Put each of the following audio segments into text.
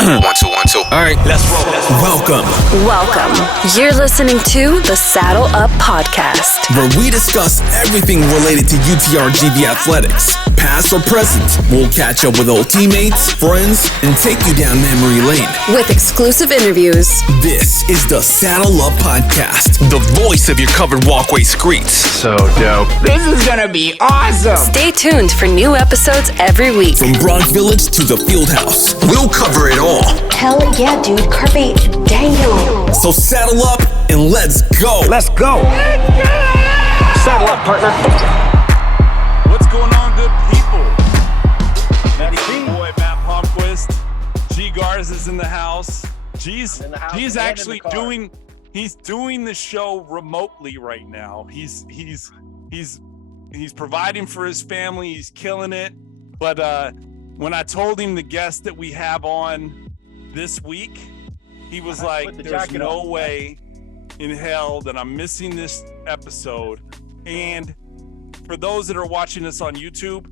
One, two. All right, let's roll. Welcome. You're listening to the Saddle Up Podcast, where we discuss everything related to UTRGV athletics, past or present. We'll catch up with old teammates, friends, and take you down memory lane with exclusive interviews. This is the Saddle Up Podcast, The voice of your covered walkway streets. So dope. This is gonna be awesome. Stay tuned for new episodes every week. From Bronc Village to the Fieldhouse. We'll cover it all. Hell yeah, dude. Carpe diem. So saddle up and let's go. Let's go. Saddle up, partner. What's going on, good people? That's your boy, Matt Palmquist. G. Garza's in the house. G's actually doing the show remotely right now. He's providing for his family. He's killing it. But when I told him the guest that we have on this week, he was like, there's no way in hell that I'm missing this episode. And for those that are watching this on YouTube,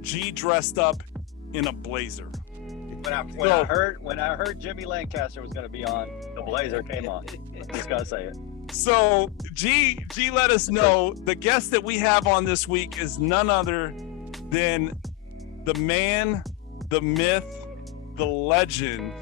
G dressed up in a blazer. When I heard Jimmy Lancaster was going to be on, the blazer came on. Just gotta say it. So G let us know the guest that we have on this week is none other than the man, the myth, the legend,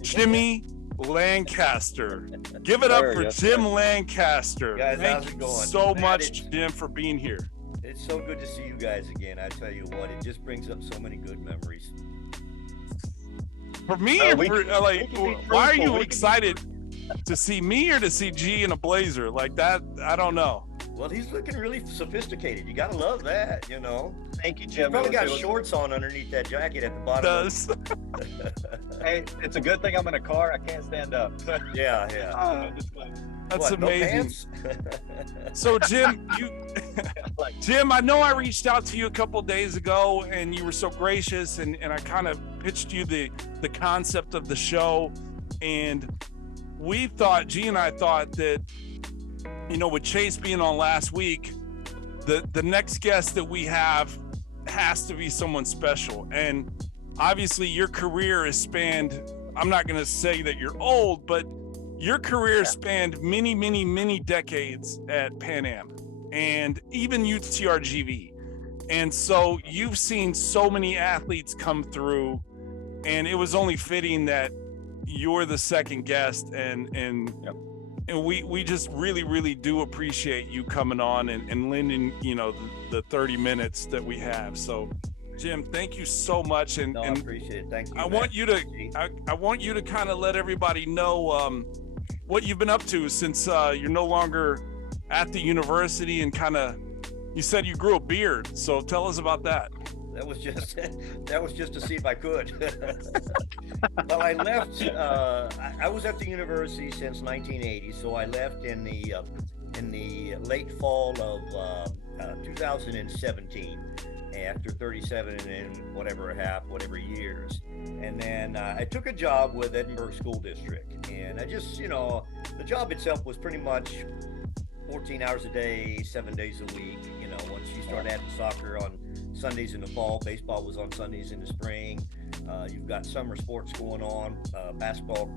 Jimmy Lancaster. Give it up for Jim Lancaster. Guys, Thank how's it you going? so much, Jim, for being here. It's so good to see you guys again. I tell you what, it just brings up so many good memories. For me, why are you excited to see me or to see G in a blazer like that? I don't know. Well, he's looking really sophisticated. You gotta love that, you know. Thank you, Jim. He's probably got shorts on underneath that jacket at the bottom. Does. Hey, it's a good thing I'm in a car. I can't stand up. Yeah. That's what, amazing. No So Jim, Jim, I know I reached out to you a couple days ago and you were so gracious and I kind of pitched you the concept of the show, and G and I thought that, you know, with Chase being on last week, the next guest that we have has to be someone special. And obviously your career has spanned, I'm not going to say that you're old, but your career spanned many decades at Pan Am and even UTRGV. And so you've seen so many athletes come through, and it was only fitting that you're the second guest, and we just really do appreciate you coming on and lending, you know, the 30 minutes that we have. So Jim, thank you so much. And I appreciate it. Thank you. I want you to kind of let everybody know what you've been up to since you're no longer at the university, and kind of, you said you grew a beard. So tell us about that. That was just to see if I could. Well, I left. I was at the university since 1980, so I left in the late fall of 2017, after 37 and whatever years. And then I took a job with Edinburgh School District, and I just, you know, the job itself was pretty much 14 hours a day, 7 days a week. You know, once you start adding soccer on Sundays in the fall, baseball was on Sundays in the spring. You've got summer sports going on. Basketball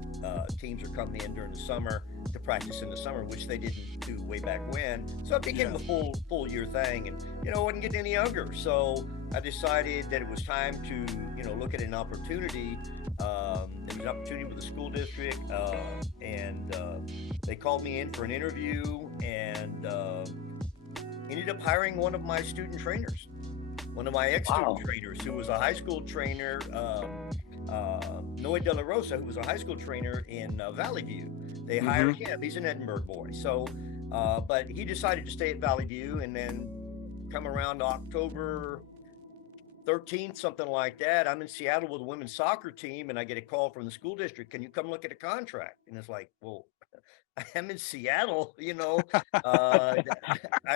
teams are coming in during the summer to practice in the summer, which they didn't do way back when. So it became a full year thing, and, you know, I wasn't getting any younger. So I decided that it was time to, you know, look at an opportunity. There was an opportunity with the school district, and they called me in for an interview, and ended up hiring one of my student trainers. One of my ex-student trainers, who was a high school trainer, Noe De La Rosa, who was a high school trainer in Valley View. They hired him. He's an Edinburgh boy. So, but he decided to stay at Valley View, and then come around October 13th, something like that, I'm in Seattle with a women's soccer team, and I get a call from the school district. Can you come look at a contract? And it's like, well, I'm in Seattle, you know, I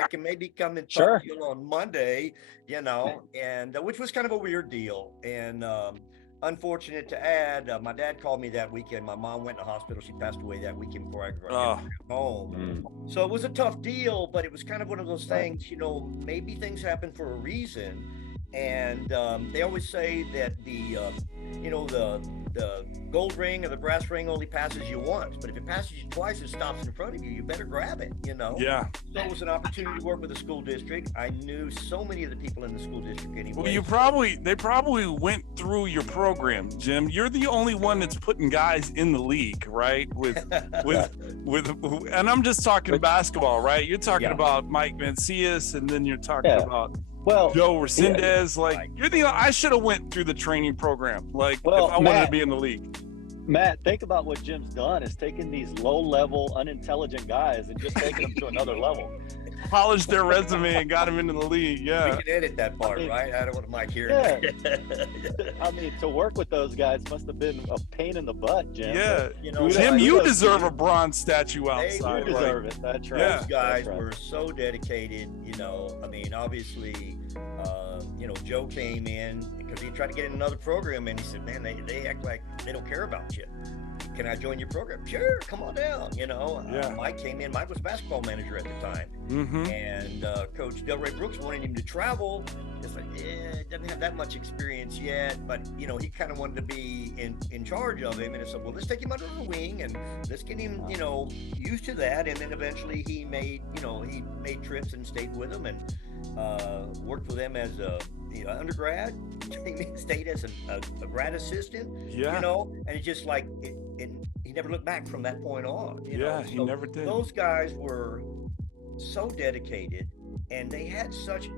can maybe come and talk to you on Monday, you know, and which was kind of a weird deal. And unfortunate to add, my dad called me that weekend. My mom went in the hospital. She passed away that weekend before I got home. So it was a tough deal, but it was kind of one of those things, you know, maybe things happen for a reason. And they always say that the gold ring or the brass ring only passes you once, but if it passes you twice and stops in front of you, you better grab it, Yeah. So it was an opportunity to work with the school district. I knew so many of the people in the school district anyway. Well, they probably went through your program, Jim. You're the only one that's putting guys in the league, right? With and I'm just talking basketball, right? You're talking about Mike Mancias, and then you're talking about Joe Resendez. I should have went through the training program. If I wanted to be in the league. Matt, think about what Jim's done is taking these low-level, unintelligent guys and just taking them to another level. Polished their resume and got them into the league. Yeah. We can edit that part, right? I don't want Mike hearing that. I mean, to work with those guys must have been a pain in the butt, Jim. Yeah. But, Jim, you deserve a bronze statue outside. You deserve it. That's right. Those guys were so dedicated. I mean, obviously, Joe came in because he tried to get in another program, and he said, "Man, they act like they don't care about you. Can I join your program?" "Sure, come on down." Mike came in. Mike was basketball manager at the time, and Coach Delray Brooks wanted him to travel. It's like, doesn't have that much experience yet, but he kind of wanted to be in charge of him. And I said, well, let's take him under the wing and let's get him, used to that. And then eventually he made trips and stayed with him and worked with him as a undergrad, stayed as a grad assistant. And it's just like he never looked back from that point on. He never did. Those guys were so dedicated, and they had such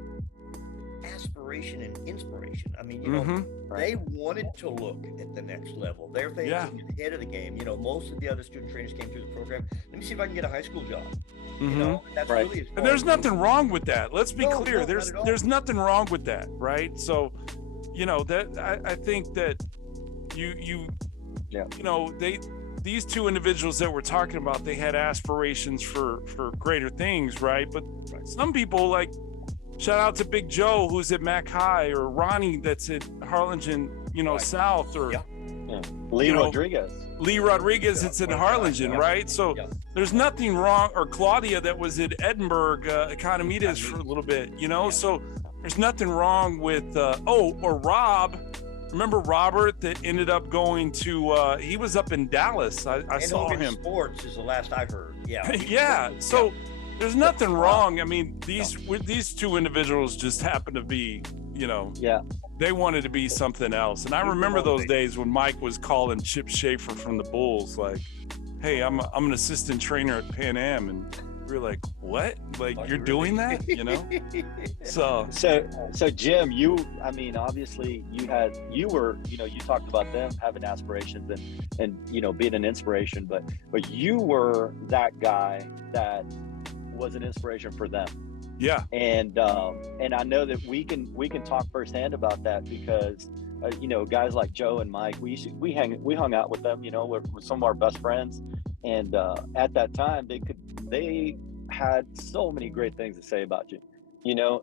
aspiration and inspiration. I mean, they wanted to look at the next level. They're thinking ahead of the game. Most of the other student trainers came through the program. Let me see if I can get a high school job. That's really. And there's nothing wrong with that. Let's be clear. There's nothing wrong with that, right? So, that I think that these two individuals that we're talking about, they had aspirations for greater things, right? But some people, like, shout out to Big Joe, who's at Mac High, or Ronnie that's at Harlingen, South, or Lee Rodriguez. Lee Rodriguez, it's in Harlingen, right? So there's nothing wrong, or Claudia that was at Edinburgh, Economides for a little bit, so there's nothing wrong with, or Rob. Remember Robert that ended up going to, he was up in Dallas. I saw him. Sports is the last I heard. So there's nothing wrong. I mean, these two individuals just happen to be, they wanted to be something else. And I remember those days when Mike was calling Chip Schaefer from the Bulls, like, "Hey, I'm an assistant trainer at Pan Am," and we were like, "What? Like, you're doing that?" So Jim, obviously you talked about them having aspirations and being an inspiration, but you were that guy that was an inspiration for them. Yeah. And I know that we can talk firsthand about that because guys like Joe and Mike, we hung out with them, with some of our best friends, and at that time they had so many great things to say about you.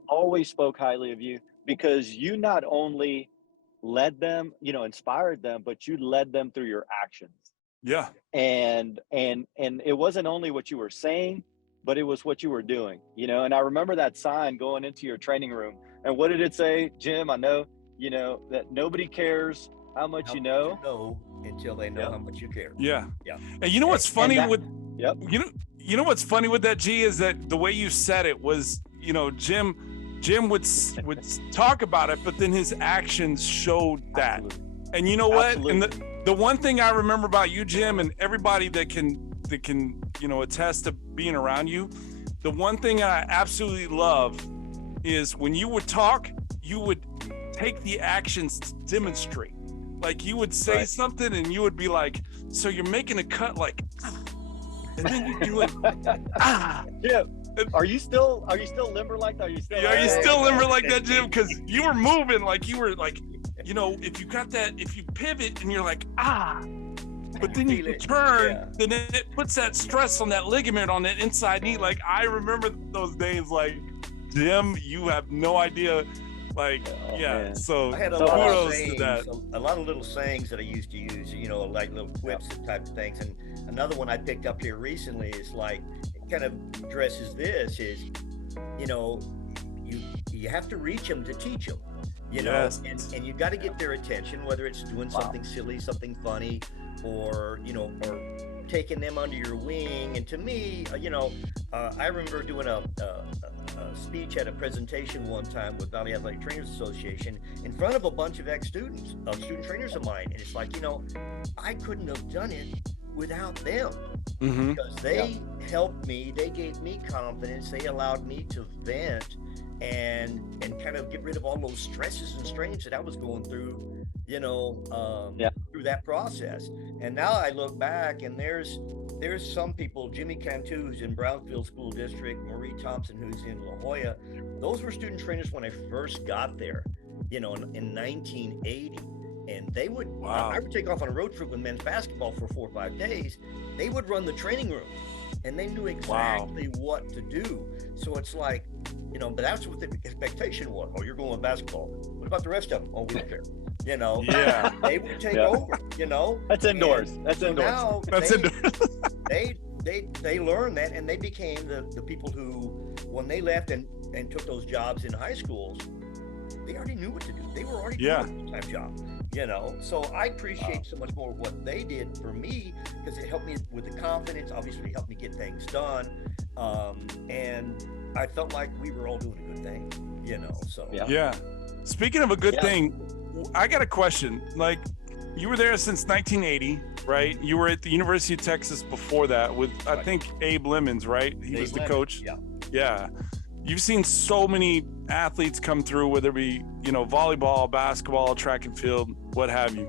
Always spoke highly of you because you not only led them, inspired them, but you led them through your actions. Yeah. And it wasn't only what you were saying, but it was what you were doing, and I remember that sign going into your training room. And what did it say, Jim? I know, that nobody cares how much you know until they know how much you care. Yeah. And you know what's funny you know what's funny with that, G, is that the way you said it was, Jim would talk about it, but then his actions showed that. Absolutely. And you know what? Absolutely. And the one thing I remember about you, Jim, and everybody that can attest to being around you, the one thing I absolutely love is when you would talk, you would take the actions to demonstrate. Like, you would say something and you would be like, "So you're making a cut, like," and then you do it. Yeah. Are you still limber like that? Are you still limber like that, Jim? Because you were moving like you were like, if you got that, if you pivot and you're like, but then you turn, then it puts that stress on that ligament on that inside knee. Like, I remember those days, like, Jim, you have no idea. Like, man. So I had a lot of sayings, a lot of little sayings that I used to use, like little quips and type of things. And another one I picked up here recently is like, it kind of addresses this is, you have to reach them to teach them. you know, and you got to get their attention, whether it's doing something silly, something funny, or, you know, or taking them under your wing. And to me, you know, I remember doing a speech at a presentation one time with Valley Athletic Trainers Association in front of a bunch of ex-students, student trainers of mine. And it's like, you know, I couldn't have done it without them, because they helped me, they gave me confidence, they allowed me to vent and kind of get rid of all those stresses and strains that I was going through, you know, through that process. And now I look back and there's some people, Jimmy Cantu, who's in Brownfield School District, Marie Thompson, who's in La Jolla. Those were student trainers when I first got there, you know, in 1980. And they would, I would take off on a road trip with men's basketball for 4 or 5 days. They would run the training room and they knew exactly what to do. So it's like, you know, but that's what the expectation was. Oh, you're going with basketball. What about the rest of them? Oh, we don't care. You know, they would take over, you know. That's indoors. That's so indoors. Now that's indoors. they learned that, and they became the people who, when they left and took those jobs in high schools, they already knew what to do. They were already doing a full-time job, you know. So I appreciate so much more what they did for me, because it helped me with the confidence, obviously helped me get things done. And I felt like we were all doing a good thing, you know, so. Yeah. Speaking of a good thing, I got a question. Like, you were there since 1980, right? You were at the University of Texas before that with, I think, Abe Lemons, right? He was the coach. Yeah. You've seen so many athletes come through, whether it be, you know, volleyball, basketball, track and field, what have you.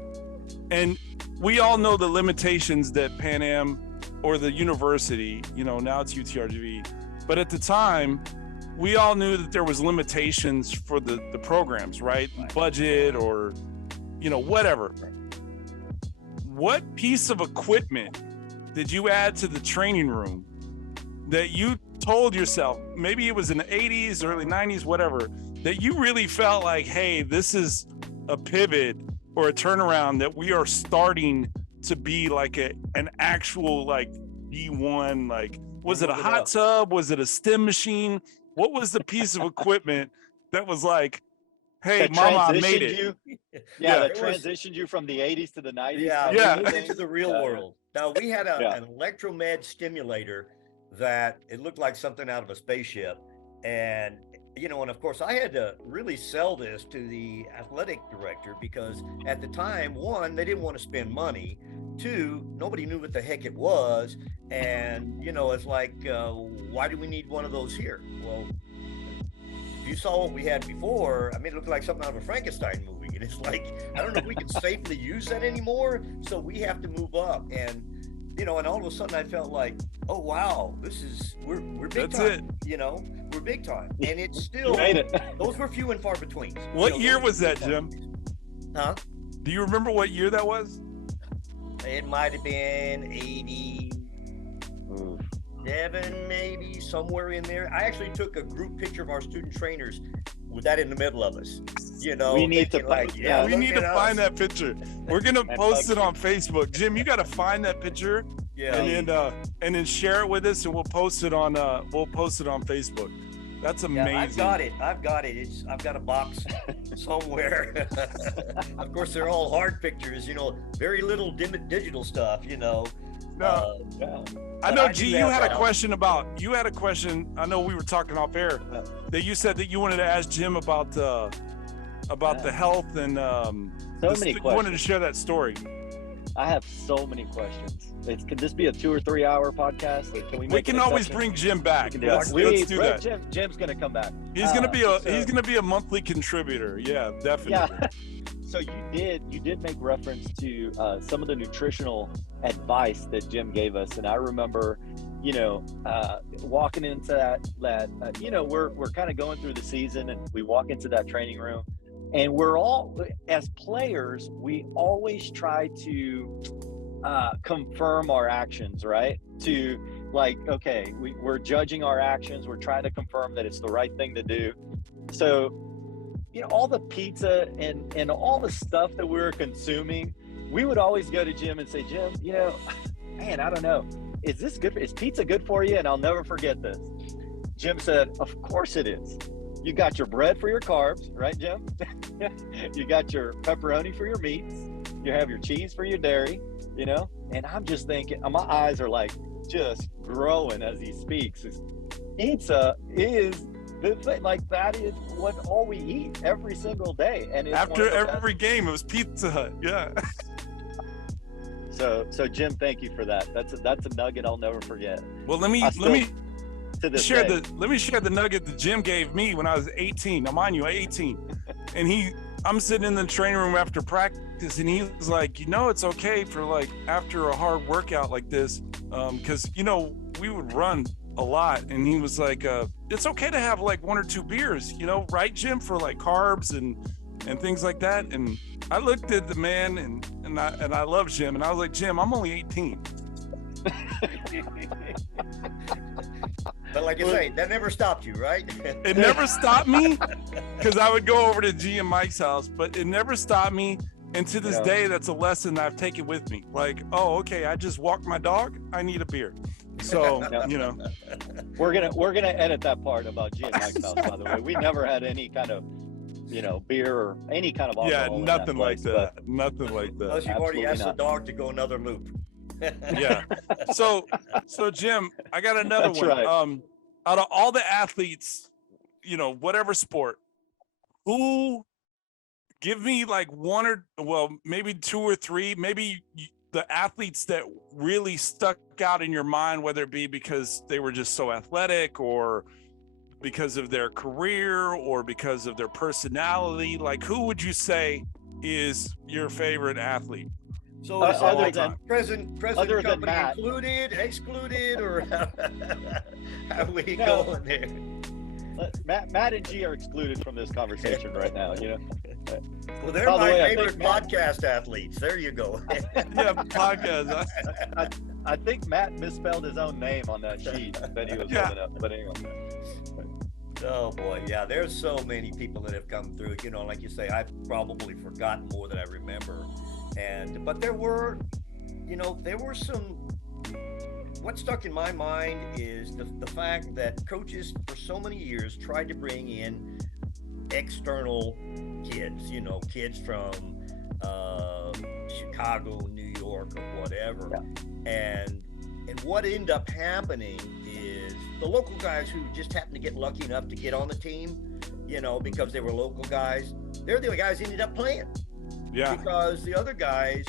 And we all know the limitations that Pan Am or the university, you know, now it's UTRGV. But at the time, we all knew that there was limitations for the programs, right? Budget or, you know, whatever. What piece of equipment did you add to the training room that you told yourself, maybe it was in the 80s, early 90s, whatever, that you really felt like, hey, this is a pivot or a turnaround that we are starting to be like an actual like D1, like, was it a hot tub? Was it a stem machine? What was the piece of equipment that was like, hey, mama, I made it? That transitioned you from the 80s to the 90s. Into the real world. Now, we had an electromed stimulator that it looked like something out of a spaceship. And, you know, and of course I had to really sell this to the athletic director, because at the time, one, they didn't want to spend money. Two, nobody knew what the heck it was. And, you know, it's like, why do we need one of those here? Well, you saw what we had before. I mean, it looked like something out of a Frankenstein movie. And it's like, I don't know if we can safely use that anymore. So we have to move up. And, you know, and all of a sudden I felt like, oh, wow, we're big time. You know, we're big time. And it's still, those were few and far between. What year was that, Jim? Huh? Do you remember what year that was? It might have been 87, maybe, somewhere in there. I actually took a group picture of our student trainers with that in the middle of us. You know, we need to we need to find that picture. We're gonna post it on Facebook. Jim, you got to find that picture, and then share it with us, and we'll post it on Facebook. That's amazing. Yeah, I've got it. I've got a box somewhere. Of course, they're all hard pictures. You know, very little digital stuff. You know. No. I know, G, you had a question. I know we were talking off air that you said that you wanted to ask Jim about the health and so many questions. You wanted to share that story. I have so many questions. Could this be a 2 or 3 hour podcast? We can always bring Jim back. Let's do that. Jim's gonna come back. He's gonna be a monthly contributor. Yeah, definitely. Yeah. So you did make reference to some of the nutritional advice that Jim gave us, and I remember, you know, walking into that you know, we're kind of going through the season, and we walk into that training room, and we're all, as players, we always try to confirm our actions, right? To like, okay, we're judging our actions, we're trying to confirm that it's the right thing to do. So, you know, all the pizza and all the stuff that we were consuming, we would always go to Jim and say, Jim, you know, man, I don't know, is this good? Is pizza good for you? And I'll never forget this. Jim said, of course it is. You got your bread for your carbs, right, Jim? You got your pepperoni for your meats. You have your cheese for your dairy, you know? And I'm just thinking, my eyes are like just growing as he speaks. Pizza is the thing, like that is what all we eat every single day. And it's after every game, it was Pizza Hut. Yeah. So Jim, thank you for that. That's a nugget I'll never forget. Well, let me share the nugget that Jim gave me when I was 18. Now, mind you, 18, and I'm sitting in the training room after practice, and he was like, it's okay for like after a hard workout like this, because we would run a lot, and he was like, it's okay to have like 1 or 2 beers, right, Jim, for like carbs and things like that. And I looked at the man, and I love Jim, and I was like, Jim, I'm only 18. But like you say, that never stopped you, right? It never stopped me, because I would go over to G and Mike's house, but it never stopped me. And to this day, that's a lesson I've taken with me. Like, oh, okay, I just walked my dog, I need a beer. So, we're gonna edit that part about G and Mike's house, by the way. We never had any kind of beer or any kind of alcohol. Yeah, nothing like that. Nothing like that. Unless you've already asked the dog to go another loop. Yeah. So Jim, I got another one. Right. Out of all the athletes, whatever sport, who give me like maybe 2 or 3, maybe the athletes that really stuck out in your mind, whether it be because they were just so athletic or because of their career or because of their personality. Like, who would you say is your favorite athlete? So is that like present other company Matt. included, excluded, or how we going there? Matt and G are excluded from this conversation right now. Well, they're my favorite podcast athletes. There you go. Yeah, podcast. I think Matt misspelled his own name on that sheet that he was holding up. But anyway. Oh boy, yeah. There's so many people that have come through. Like you say, I've probably forgotten more than I remember. But there were some. What stuck in my mind is the fact that coaches for so many years tried to bring in external kids, kids from Chicago, New York, or whatever. Yeah. And what ended up happening is the local guys who just happened to get lucky enough to get on the team, because they were local guys, they're the guys who ended up playing. Yeah. Because the other guys,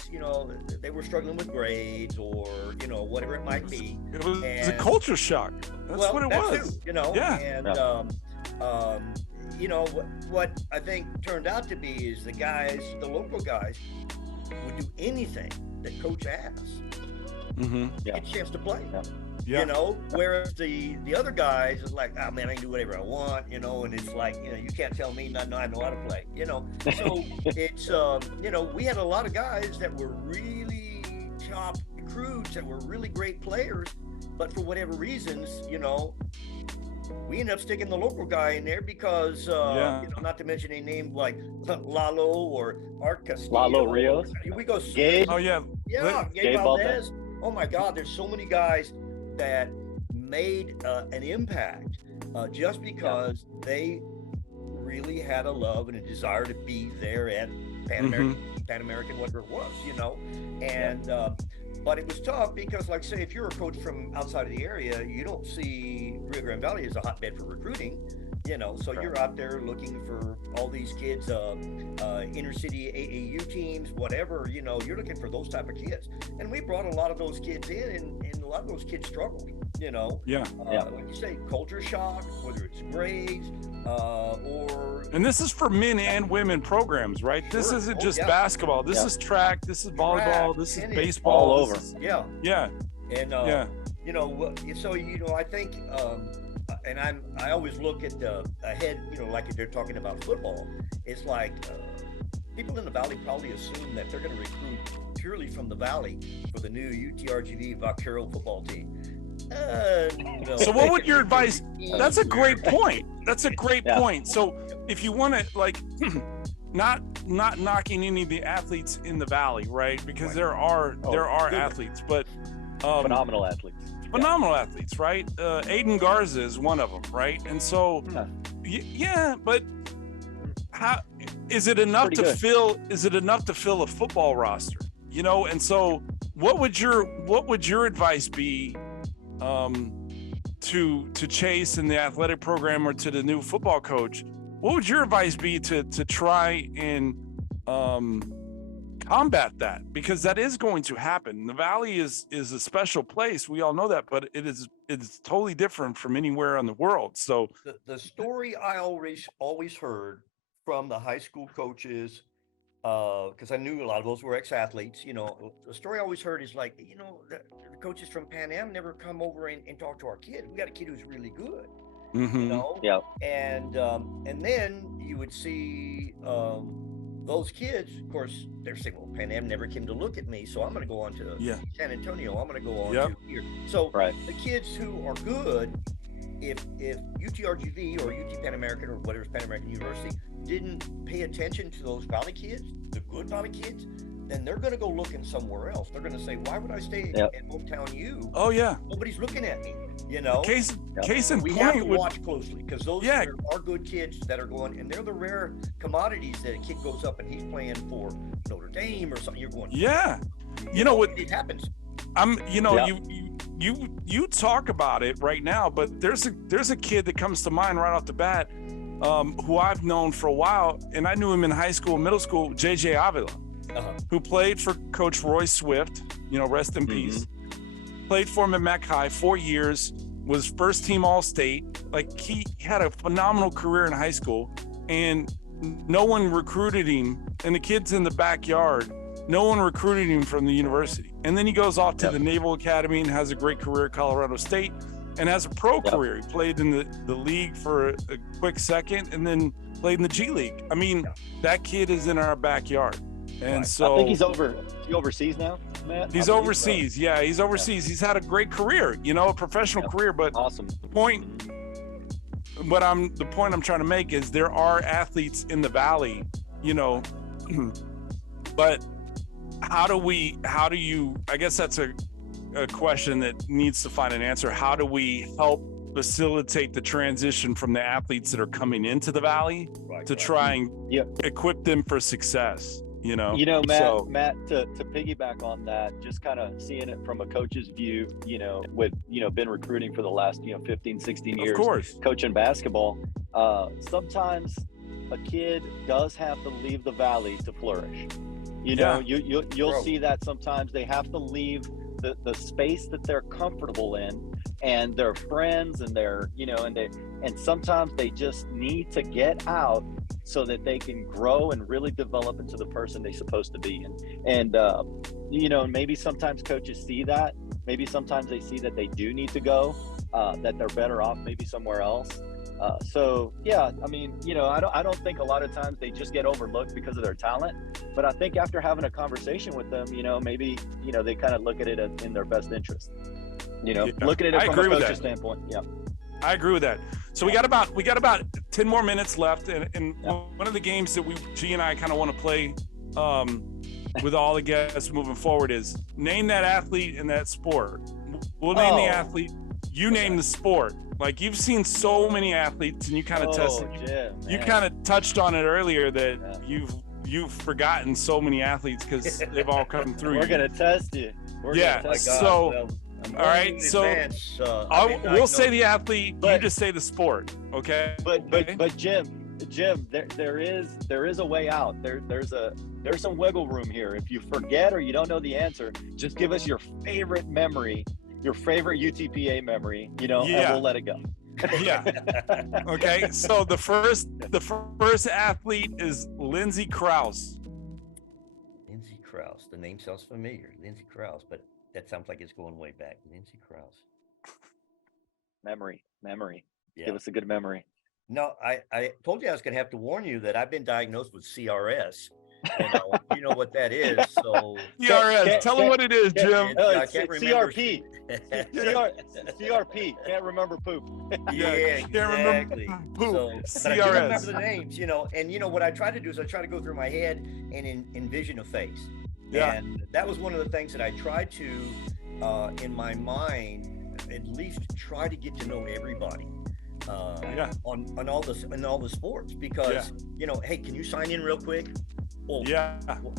they were struggling with grades or, whatever it might be. It was a culture shock. That's what it was. Too, Yeah. And, what I think turned out to be is the local guys would do anything that coach asks. Mm-hmm. Get a chance to play. Yeah. Whereas the other guys is like, oh man, I can do whatever I want, and it's like, you can't tell me not I know how to play, so it's we had a lot of guys that were really top recruits that were really great players, but for whatever reasons, we ended up sticking the local guy in there because not to mention a name like Lalo or Art Castillo. Lalo Rios. We go Gabe. Oh yeah. Gabe Valdez. Oh my God, there's so many guys that made an impact just because they really had a love and a desire to be there at Pan American, whatever it was, and but it was tough because, like, say, if you're a coach from outside of the area, you don't see Rio Grande Valley as a hotbed for recruiting, so you're out there looking for all these kids, inner city AAU teams, whatever, you're looking for those type of kids. And we brought a lot of those kids in, and a lot of those kids struggled, like you say, culture shock, whether it's grades, or. And this is for men and women programs, right? Sure. This isn't just basketball. This is track. This is volleyball. This is baseball. All over. Yeah. And, so, I think, and I always look at ahead, like if they're talking about football, it's like people in the Valley probably assume that they're going to recruit purely from the Valley for the new UTRGV Vaquero football team. No. So what would your advice? That's a great point. That's a great point. So if you want to, like, not knocking any of the athletes in the Valley, right? Because there are athletes, but phenomenal athletes. Phenomenal athletes, right? Aiden Garza is one of them, right? And so, Yeah, but how is it enough to fill? Is it enough to fill a football roster? You know, and so what would your advice be to Chase and the athletic program, or to the new football coach? What would your advice be to try and combat that? Because that is going to happen. The Valley is a special place. We all know that, but it's totally different from anywhere in the world. So the story I always heard from the high school coaches, because I knew a lot of those were ex-athletes, you know, the story I always heard is like, you know, the coaches from Pan Am never come over and talk to our kid. We got a kid who's really good, you know? Yeah. And then you would see those kids, of course, they're saying, well, Pan Am never came to look at me, so I'm going to go on to San Antonio. I'm going to go on to here. So the kids who are good, if UTRGV or UT Pan American or whatever Pan American University didn't pay attention to those Valley kids, the good Valley kids, then they're going to go looking somewhere else. They're going to say, why would I stay at hometown U? Oh yeah, nobody's looking at me. You know, case in we point, have to watch closely, because those are good kids that are going, and they're the rare commodities that a kid goes up and he's playing for Notre Dame or something. You're going, you know what? It happens. You talk about it right now, but there's a kid that comes to mind right off the bat, who I've known for a while, and I knew him in high school, middle school, JJ Avila, who played for Coach Roy Swift, you know, rest in peace. Played for him at Mac High 4 years, was first team All-State. Like, he had a phenomenal career in high school, and no one recruited him. And the kid's in the backyard. No one recruited him from the university. And then he goes off to the Naval Academy and has a great career at Colorado State and has a pro career. He played in the league for a quick second and then played in the G League. I mean, that kid is in our backyard. And so I think he's overseas now, Matt. He's overseas. So. Yeah, he's overseas. He's had a great career, you know, a professional career. But the point I'm trying to make is there are athletes in the Valley, you know, but how do you, I guess that's a question that needs to find an answer. How do we help facilitate the transition from the athletes that are coming into the Valley to try and equip them for success? You know, Matt, to piggyback on that, just kind of seeing it from a coach's view, you know, with, you know, been recruiting for the last, 15, 16 years, of course, coaching basketball. Sometimes a kid does have to leave the Valley to flourish. You know, you'll see that sometimes they have to leave the space that they're comfortable in and their friends and their, you know, and sometimes they just need to get out so that they can grow and really develop into the person they're supposed to be. And you know, maybe sometimes coaches see that. Maybe sometimes they see that they do need to go, that they're better off maybe somewhere else. So yeah, I mean, you know, I don't think a lot of times they just get overlooked because of their talent, but I think after having a conversation with them, you know, maybe, you know, they kind of look at it in their best interest, you know, looking at it from a coach's standpoint. Yeah. I agree with that. So we got about 10 more minutes left. And one of the games that G and I kind of want to play, with all the guests moving forward is name that athlete in that sport. We'll name the athlete. You name the sport. Like, you've seen so many athletes, and you kind of you kind of touched on it earlier that you've forgotten so many athletes because they've all come through. We're gonna test you. All right. So we'll say the athlete. You just say the sport. Okay. But Jim, there is a way out. There's some wiggle room here. If you forget or you don't know the answer, just give us your favorite memory. Your favorite UTPA memory, you know, and we'll let it go. Okay. So the first athlete is Lindsey Krause. Lindsey Krause. The name sounds familiar. Lindsey Krause, but that sounds like it's going way back. Lindsey Krause. Memory. Yeah. Give us a good memory. No, I told you I was going to have to warn you that I've been diagnosed with CRS. And you know what that is, so CRS. Tell them what it is, Jim. I can't remember. CRP. CRP. Can't remember poop. Yeah, exactly. Poop. So, CRS. But I do remember the names, you know. And you know what I try to do is I try to go through my head and envision a face. Yeah. And that was one of the things that I tried to, in my mind, at least try to get to know everybody. on all the sports because hey, can you sign in real quick? Well,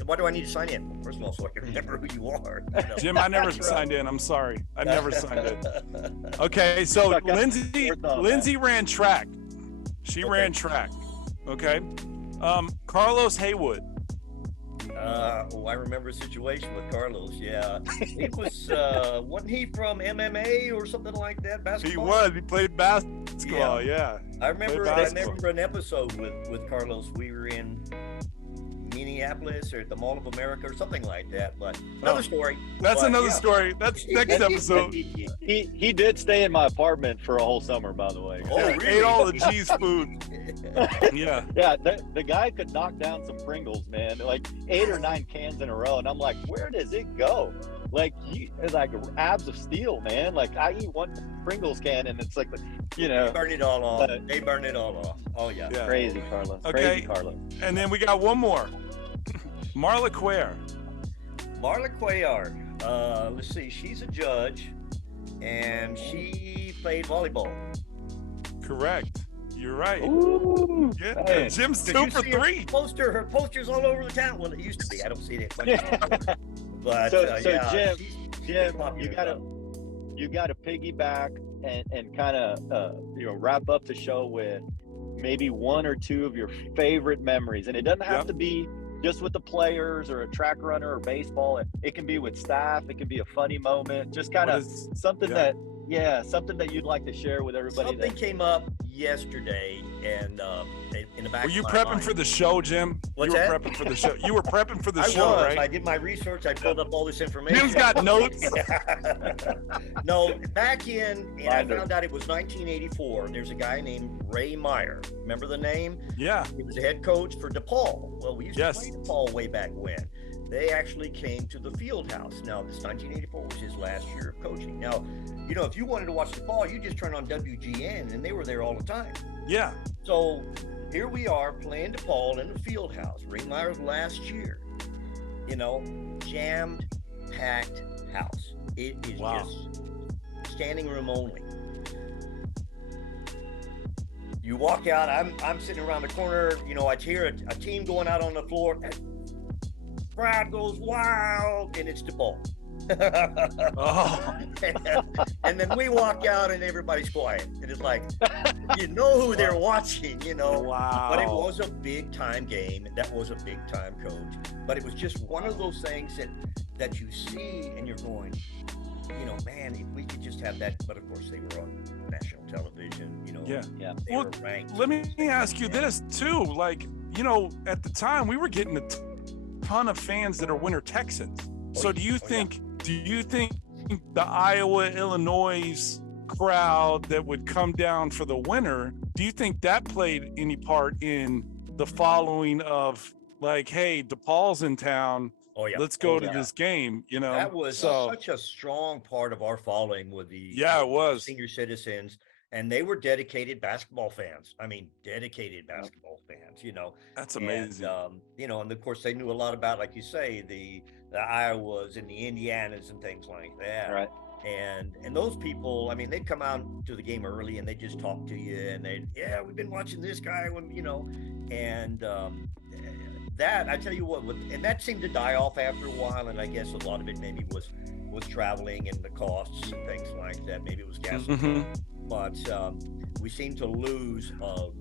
why do I need to sign in? Well, first of all, so I can remember who you are. Jim, I never signed in. I'm sorry. I never signed in. Okay, so Lindsay ran track. She ran track. Okay. Carlos Haywood. I remember a situation with Carlos. Yeah, it was wasn't he from MMA or something like that? Basketball. He was. He played basketball. Yeah. I remember an episode with Carlos. We were in Minneapolis or at the Mall of America or something like that. But another story. That's another story. That's next episode. He did stay in my apartment for a whole summer, by the way. Oh, really? Ate all the cheese food. Yeah. Yeah. The guy could knock down some Pringles, man. Like 8 or 9 cans in a row, and I'm like, where does it go? Like it's like abs of steel, man. Like I eat one Pringles can, and it's like, They burn it all off. They burn it all off. Oh yeah. Crazy, Carlos. Okay. Crazy, Carlos. And then we got one more. Marla Cuellar. Marla Cuellar. Let's see. She's a judge, and she played volleyball. Correct. You're right. Ooh, yeah. Hey. Jim's 2 for 3. Her poster's all over the town. Well, it used to be. I don't see it much. But so yeah, Jim, you gotta piggyback and kind of wrap up the show with maybe one or two of your favorite memories, and it doesn't have to be just with the players or a track runner or baseball. It can be with staff. It can be a funny moment. Just kind of something something that you'd like to share with everybody. Something came up yesterday, and in the back. Were you of my prepping mind. for the show, Jim? What's you were that? prepping for the show. You were prepping for the I show, was. right? I did my research. I pulled up all this information. Jim's got notes. No, back in, and I found out it was 1984. There's a guy named Ray Meyer. Remember the name? Yeah. He was the head coach for DePaul. Well, we used to play DePaul way back when. They actually came to the field house. Now, this 1984 was his last year of coaching. Now, if you wanted to watch DePaul, you just turn on WGN, and they were there all the time. Yeah. So here we are playing DePaul in the field house. Ray Meyer's last year. Jammed, packed house. It is just standing room only. You walk out. I'm sitting around the corner. I hear a team going out on the floor. Crowd goes wild, and it's DePaul. And then we walk out, and everybody's quiet. And it's like, who they're watching, Wow. But it was a big time game, and that was a big time coach. But it was just one of those things that you see, and you're going, man, if we could just have that. But of course, they were on national television. They were ranked. Let me ask you this too. Like, at the time, we were getting a ton of fans that are Winter Texans. So do you think the Iowa, Illinois crowd that would come down for the winter, do you think that played any part in the following of like, hey, DePaul's in town, let's go to this game, That was such a strong part of our following with the it was senior citizens, and they were dedicated basketball fans. I mean, dedicated basketball fans, That's amazing. And of course they knew a lot about, like you say, the Iowas and the Indianas and things like that. Right. And those people, I mean, they'd come out to the game early and they just talk to you, and we've been watching this guy when, and that, I tell you what, and that seemed to die off after a while. And I guess a lot of it maybe was traveling and the costs and things like that. Maybe it was gas. But we seem to lose a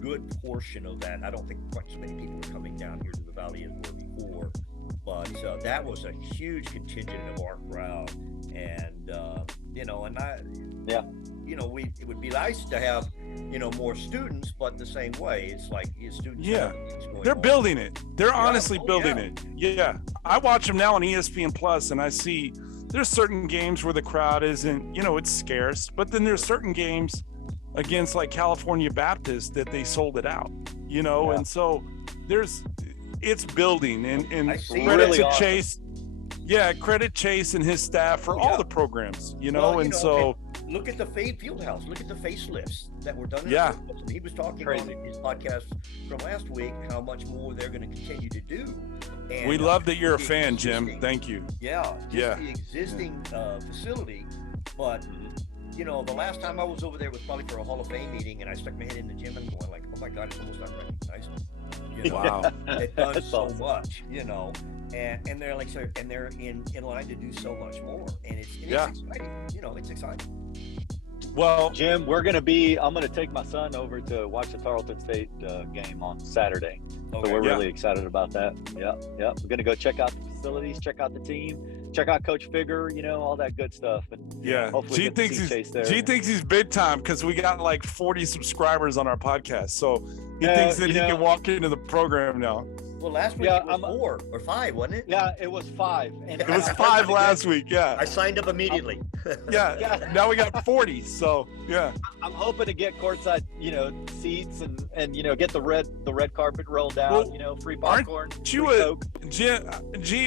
good portion of that. I don't think quite so many people were coming down here to the Valley as were before, but that was a huge contingent of our crowd. And it would be nice to have more students, but the same way, it's like students. They're building it. They're honestly building it. Yeah, I watch them now on ESPN Plus, and I see there's certain games where the crowd isn't, it's scarce, but then there's certain games against like California Baptist that they sold it out, and so it's building, and credit to Chase. Yeah, credit Chase and his staff for all the programs, so. Look at the field house. Look at the facelifts that were done. He was talking on his podcast from last week how much more they're going to continue to do. And we love that you're a fan, Jim. Thank you. The existing facility, but you know, the last time I was over there was probably for a Hall of Fame meeting, and I stuck my head in the gym and going like, oh my God, it's almost unrecognizable. You know? Wow. It does so much, you know, and they're like, so, and they're in line to do so much more, and it's exciting. You know, it's exciting. Well, Jim, I'm going to take my son over to watch the Tarleton State game on Saturday. Okay. So we're really excited about that. Yeah. We're going to go check out the facilities, check out the team, check out Coach Figger, you know, all that good stuff. And hopefully G thinks he's big time because we got like 40 subscribers on our podcast. So he thinks that he can walk into the program now. Well, last week it was 4 or 5, wasn't it? Yeah, it was 5. And it was 5 last week. Yeah, I signed up immediately. Now we got 40. So I'm hoping to get courtside, you know, seats and you know, get the red carpet rolled out. Well, you know, free popcorn. Aren't you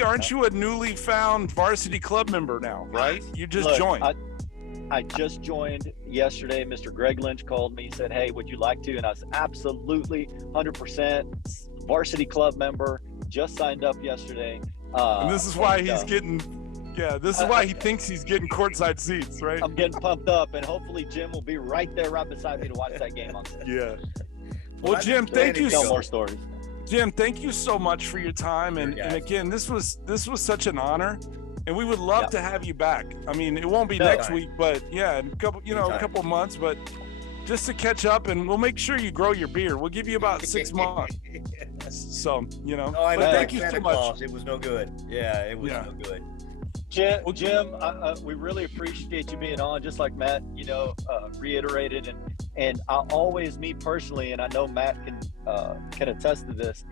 aren't you a newly found varsity club member now? Right? You just joined. I just joined yesterday. Mr. Greg Lynch called me, said, "Hey, would you like to?" And I was absolutely 100% varsity club member. Just signed up yesterday. And this is why he's getting. Yeah, this is why he thinks he's getting courtside seats, right? I'm getting pumped up, and hopefully Jim will be right there, right beside me to watch that game on Saturday. Yeah. Well, Jim, thank you. Tell more stories. Jim, thank you so much for your time, and again, this was such an honor. And we would love to have you back. I mean, it won't be next week, but in a couple of months. But just to catch up, and we'll make sure you grow your beard. We'll give you about 6 months. So No, I know. Thank you so much. It was no good. Yeah, it was no good. Jim, we really appreciate you being on. Just like Matt, you know, reiterated, and I always, me personally, and I know Matt can attest to this.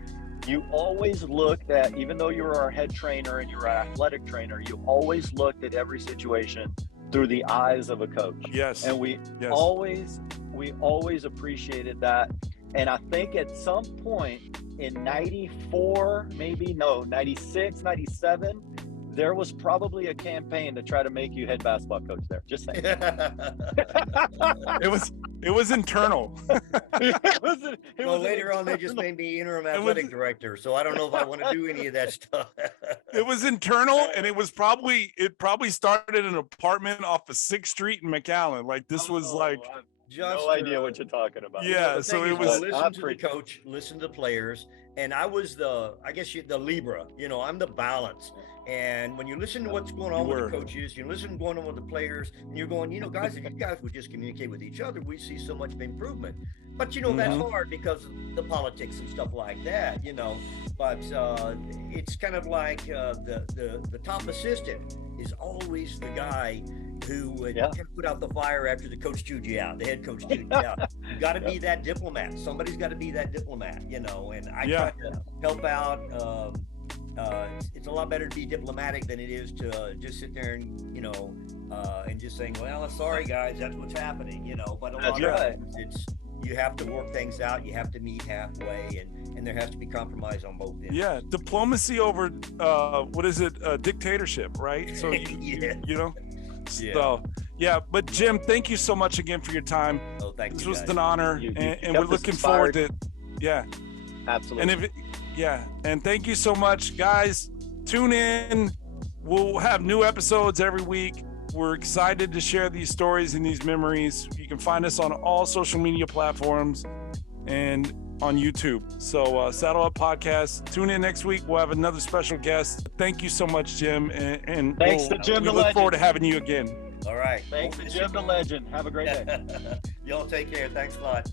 You always looked at, even though you were our head trainer and you were our athletic trainer, you always looked at every situation through the eyes of a coach. Yes. And we always appreciated that. And I think at some point in 94, 96, 97, there was probably a campaign to try to make you head basketball coach there. Just saying. It was internal. Later on, they just made me interim athletic director. So I don't know if I want to do any of that stuff. It was internal, and it probably started in an apartment off of 6th Street in McAllen. Like this was like. No idea what you're talking about. Yeah, so it was. Listen to the coach, listen to the players, and I was the Libra. You know, I'm the balance. And when you listen to what's going on with the coaches, you listen to what's going on with the players, and you're going, you know, guys, if you guys would just communicate with each other, we see so much improvement. But you know, that's hard because of the politics and stuff like that. You know, but it's kind of like the top assistant is always the guy who would put out the fire after the coach chewed you out, the head coach chewed you out. You got to be that diplomat. Somebody's got to be that diplomat, you know, and I try to help out. It's a lot better to be diplomatic than it is to just sit there and, you know, and just saying, well, sorry, guys, that's what's happening, you know. But a lot of times it's, you have to work things out. You have to meet halfway, and there has to be compromise on both ends. Yeah, diplomacy over, dictatorship, right? So, you know. So, but Jim, thank you so much again for your time. Oh, thank you. This was an honor, and we're looking forward to absolutely. And thank you so much, guys. Tune in. We'll have new episodes every week. We're excited to share these stories and these memories. You can find us on all social media platforms and on YouTube. So Saddle Up Podcast. Tune in next week. We'll have another special guest. Thank you so much, Jim. And thanks to Jim we the look Legend. forward to having you again. All right. Thanks to Jim the Legend. Have a great day. Y'all take care. Thanks a lot.